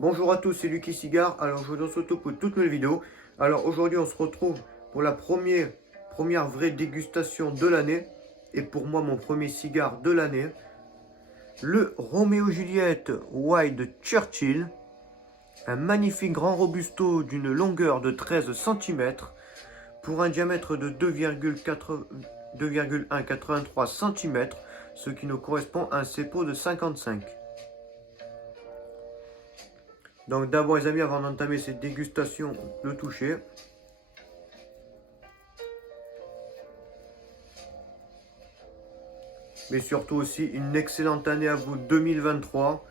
Bonjour à tous, c'est Lucky Cigare. Alors aujourd'hui on se retrouve pour toute nouvelle vidéo. Alors aujourd'hui on se retrouve pour la première vraie dégustation de l'année. Et pour moi mon premier cigare de l'année. Le Roméo Juliette White de Churchill. Un magnifique grand robusto d'une longueur de 13 cm. Pour un diamètre de 2,183 cm. Ce qui nous correspond à un CEPO de 55. Donc d'abord les amis, avant d'entamer cette dégustation, le toucher. Mais surtout aussi une excellente année à vous 2023.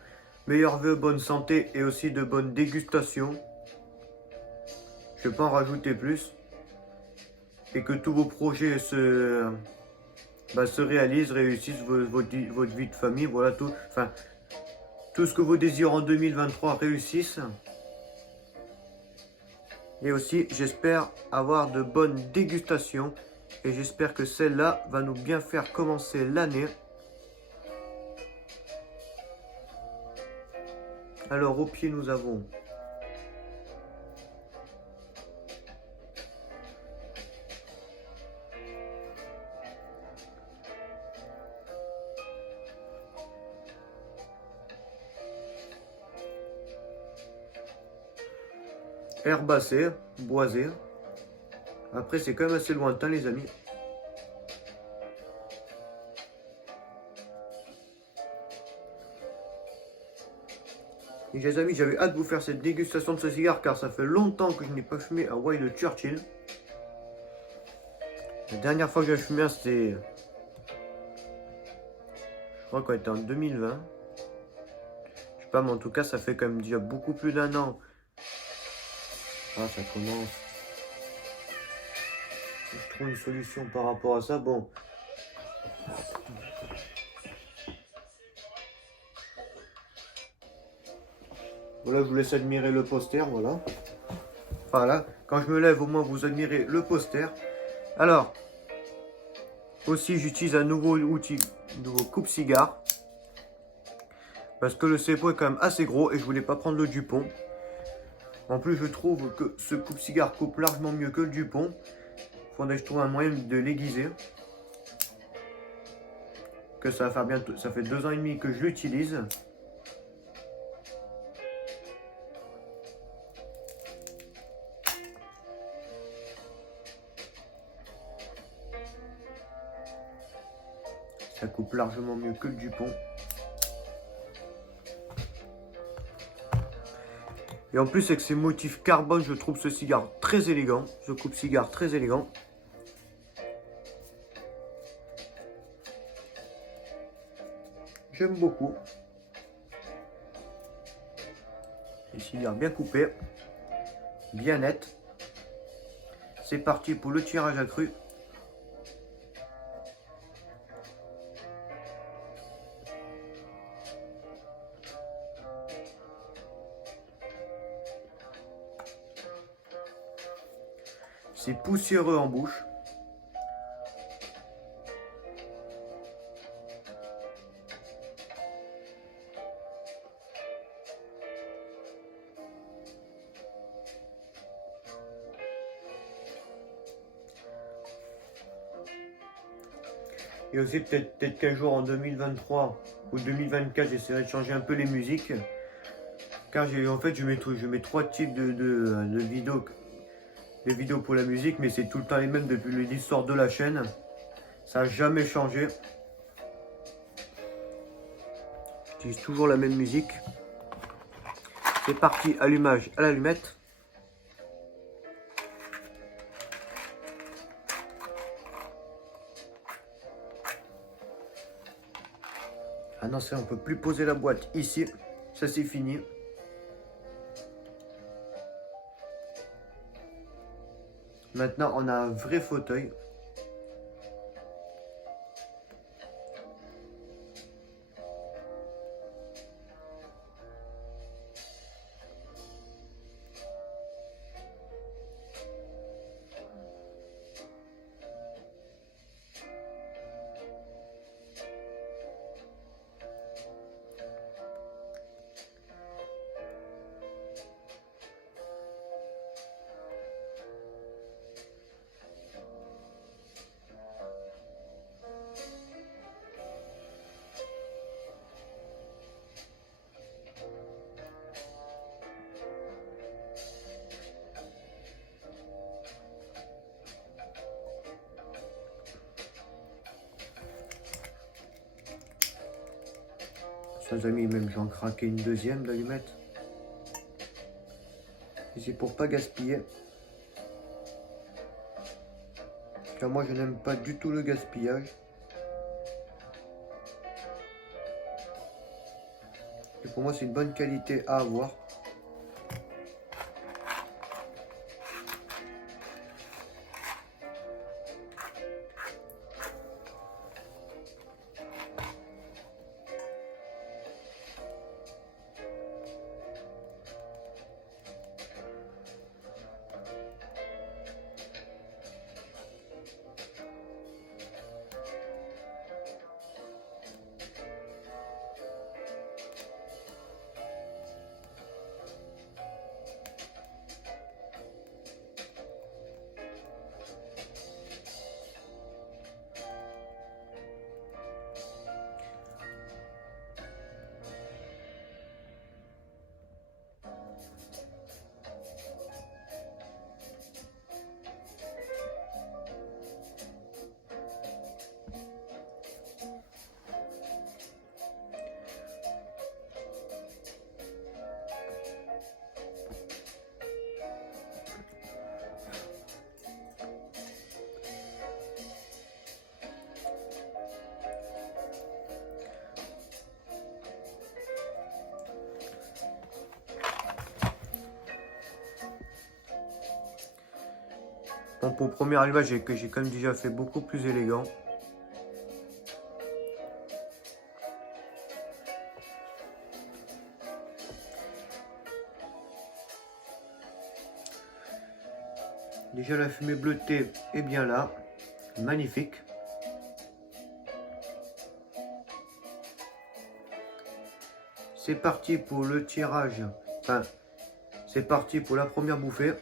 Meilleurs vœux, bonne santé et aussi de bonnes dégustations. Je ne vais pas en rajouter plus. Et que tous vos projets se réalisent, réussissent, votre vie de famille, voilà tout. Enfin, tout ce que vos désirs en 2023 réussissent. Et aussi, j'espère avoir de bonnes dégustations. Et j'espère que celle-là va nous bien faire commencer l'année. Alors, au pied, nous avons herbacée, boisée. Après, c'est quand même assez lointain, les amis. Et les amis, j'avais hâte de vous faire cette dégustation de ce cigare car ça fait longtemps que je n'ai pas fumé un White de Churchill. La dernière fois que j'ai fumé, c'était, je crois qu'on était en 2020. Je sais pas, mais en tout cas, ça fait quand même déjà beaucoup plus d'un an. Ah, ça commence. Je trouve une solution par rapport à ça. Bon. Voilà, je vous laisse admirer le poster, voilà. Voilà, quand je me lève, au moins vous admirez le poster. Alors, aussi j'utilise un nouveau outil, un nouveau coupe-cigare. Parce que le CEPO est quand même assez gros et je voulais pas prendre le Dupont. En plus, je trouve que ce coupe-cigare coupe largement mieux que le Dupont. Faudrait que je trouve un moyen de l'aiguiser. Que ça va faire bientôt, ça fait 2 ans et demi que je l'utilise. Ça coupe largement mieux que le Dupont. Et en plus avec ces motifs carbone, je trouve ce cigare très élégant. Ce coupe-cigare très élégant. J'aime beaucoup. Les cigares bien coupés. Bien net. C'est parti pour le tirage accru. C'est poussiéreux en bouche. Et aussi peut-être qu'un jour en 2023 ou 2024, j'essaierai de changer un peu les musiques. Car en fait, je mets 3 types de vidéos. Les vidéos pour la musique, mais c'est tout le temps les mêmes depuis l'histoire de la chaîne. Ça n'a jamais changé. J'utilise toujours la même musique. C'est parti, allumage à l'allumette. Ah non, ça on peut plus poser la boîte ici. Ça c'est fini. Maintenant on a un vrai fauteuil. Les amis, même j'en craquais une deuxième d'allumette. Et c'est pour pas gaspiller. Car moi je n'aime pas du tout le gaspillage. Et pour moi c'est une bonne qualité à avoir. Bon, pour le premier allumage, que j'ai quand même déjà fait beaucoup plus élégant. Déjà la fumée bleutée est bien là. Magnifique. C'est parti pour le tirage. Enfin, c'est parti pour la première bouffée.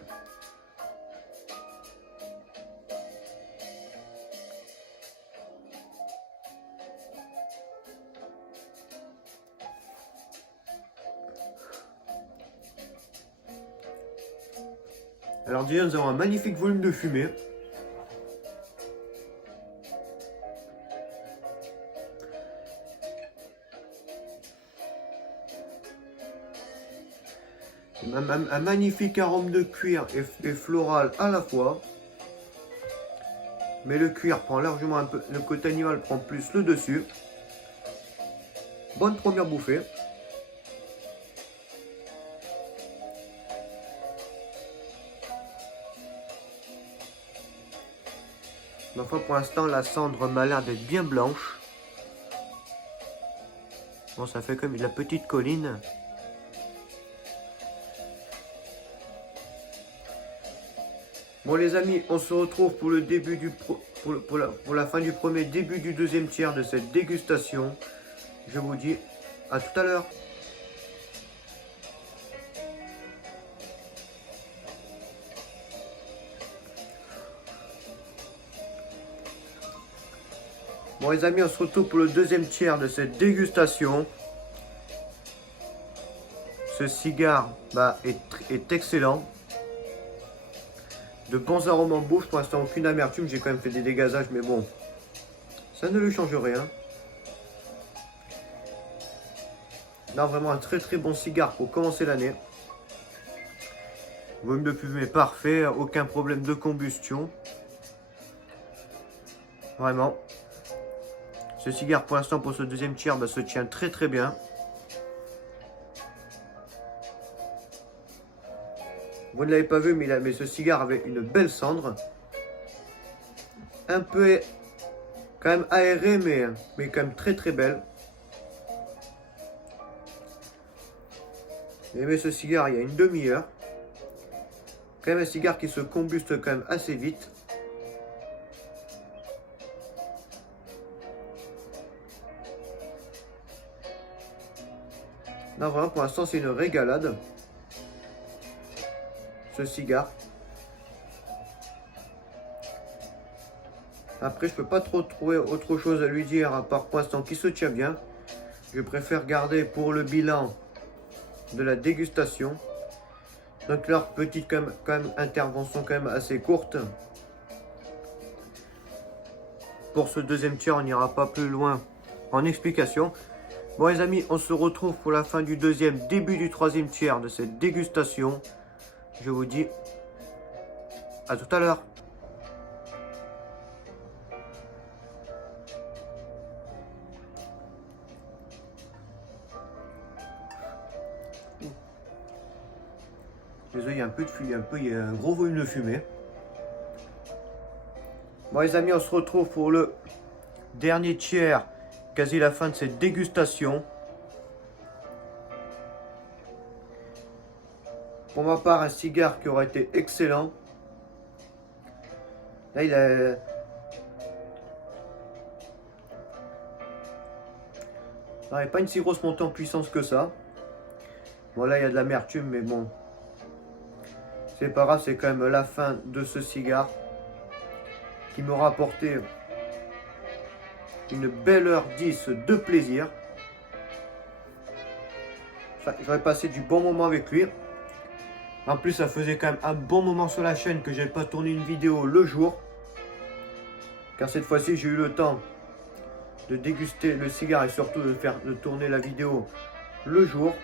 Alors déjà nous avons un magnifique volume de fumée. Un magnifique arôme de cuir et floral à la fois. Mais le cuir prend largement un peu, le côté animal prend plus le dessus. Bonne première bouffée. Ma foi, pour l'instant, la cendre m'a l'air d'être bien blanche. Bon, ça fait comme la petite colline. Bon les amis, on se retrouve pour le début du pour la fin du premier, début du deuxième tiers de cette dégustation. Je vous dis à tout à l'heure. Bon les amis, on se retrouve pour le deuxième tiers de cette dégustation. Ce cigare est excellent. De bons arômes en bouche, pour l'instant aucune amertume, j'ai quand même fait des dégazages, mais bon, ça ne lui change rien. Non, vraiment un très très bon cigare pour commencer l'année. Volume de fumée parfait, aucun problème de combustion. Vraiment. Ce cigare pour l'instant pour ce deuxième tiers se tient très très bien. Vous ne l'avez pas vu, mais ce cigare avait une belle cendre. Un peu quand même aérée, mais quand même très très belle. J'ai aimé ce cigare il y a une demi-heure. Quand même un cigare qui se combuste quand même assez vite. Non, vraiment, pour l'instant, c'est une régalade. Ce cigare. Après, je peux pas trop trouver autre chose à lui dire à part pour l'instant qu'il se tient bien. Je préfère garder pour le bilan de la dégustation. Donc leur petite quand même intervention quand même assez courte. Pour ce deuxième tiers, on n'ira pas plus loin en explication. Bon les amis, on se retrouve pour la fin du deuxième, début du troisième tiers de cette dégustation. Je vous dis à tout à l'heure. Désolé, il y a un peu de fumée, il y a un gros volume de fumée. Bon les amis, on se retrouve pour le dernier tiers, quasi la fin de cette dégustation. Pour ma part, un cigare qui aurait été excellent. Là, il a... Non, il n'y a pas une si grosse montée en puissance que ça. Bon, là, il y a de l'amertume, mais bon. C'est pas grave, c'est quand même la fin de ce cigare qui m'aura apporté une belle heure 10 de plaisir. Enfin, j'aurais passé du bon moment avec lui. En plus, ça faisait quand même un bon moment sur la chaîne que j'avais pas tourné une vidéo le jour. Car cette fois-ci, j'ai eu le temps de déguster le cigare et surtout de tourner la vidéo le jour.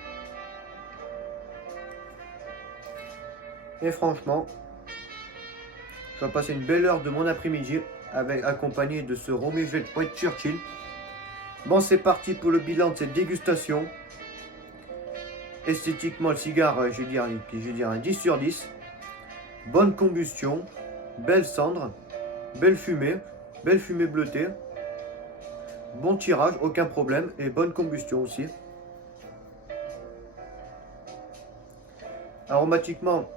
Et franchement, je vais passer une belle heure de mon après-midi accompagné de ce Roméo et Juliette White Churchill. Bon, c'est parti pour le bilan de cette dégustation. Esthétiquement, le cigare, je vais dire un 10 sur 10. Bonne combustion, belle cendre, belle fumée bleutée. Bon tirage, aucun problème, et bonne combustion aussi. Aromatiquement,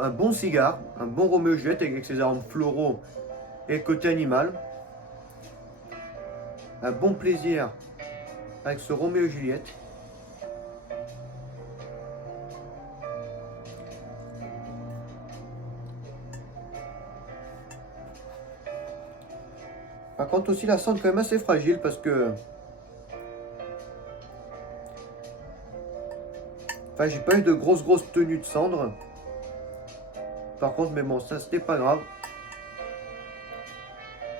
un bon cigare, un bon Roméo et Juliette avec ses arômes floraux et côté animal. Un bon plaisir avec ce Roméo et Juliette. Par contre aussi la cendre quand même assez fragile parce que... Enfin, j'ai pas eu de grosses tenues de cendre. Par contre, mais bon, ça c'était pas grave.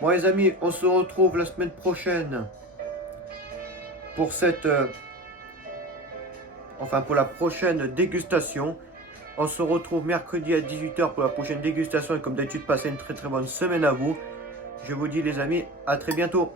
Bon les amis, on se retrouve la semaine prochaine pour cette... pour la prochaine dégustation. On se retrouve mercredi à 18 h pour la prochaine dégustation. Et comme d'habitude, passez une très bonne semaine à vous. Je vous dis les amis, à très bientôt.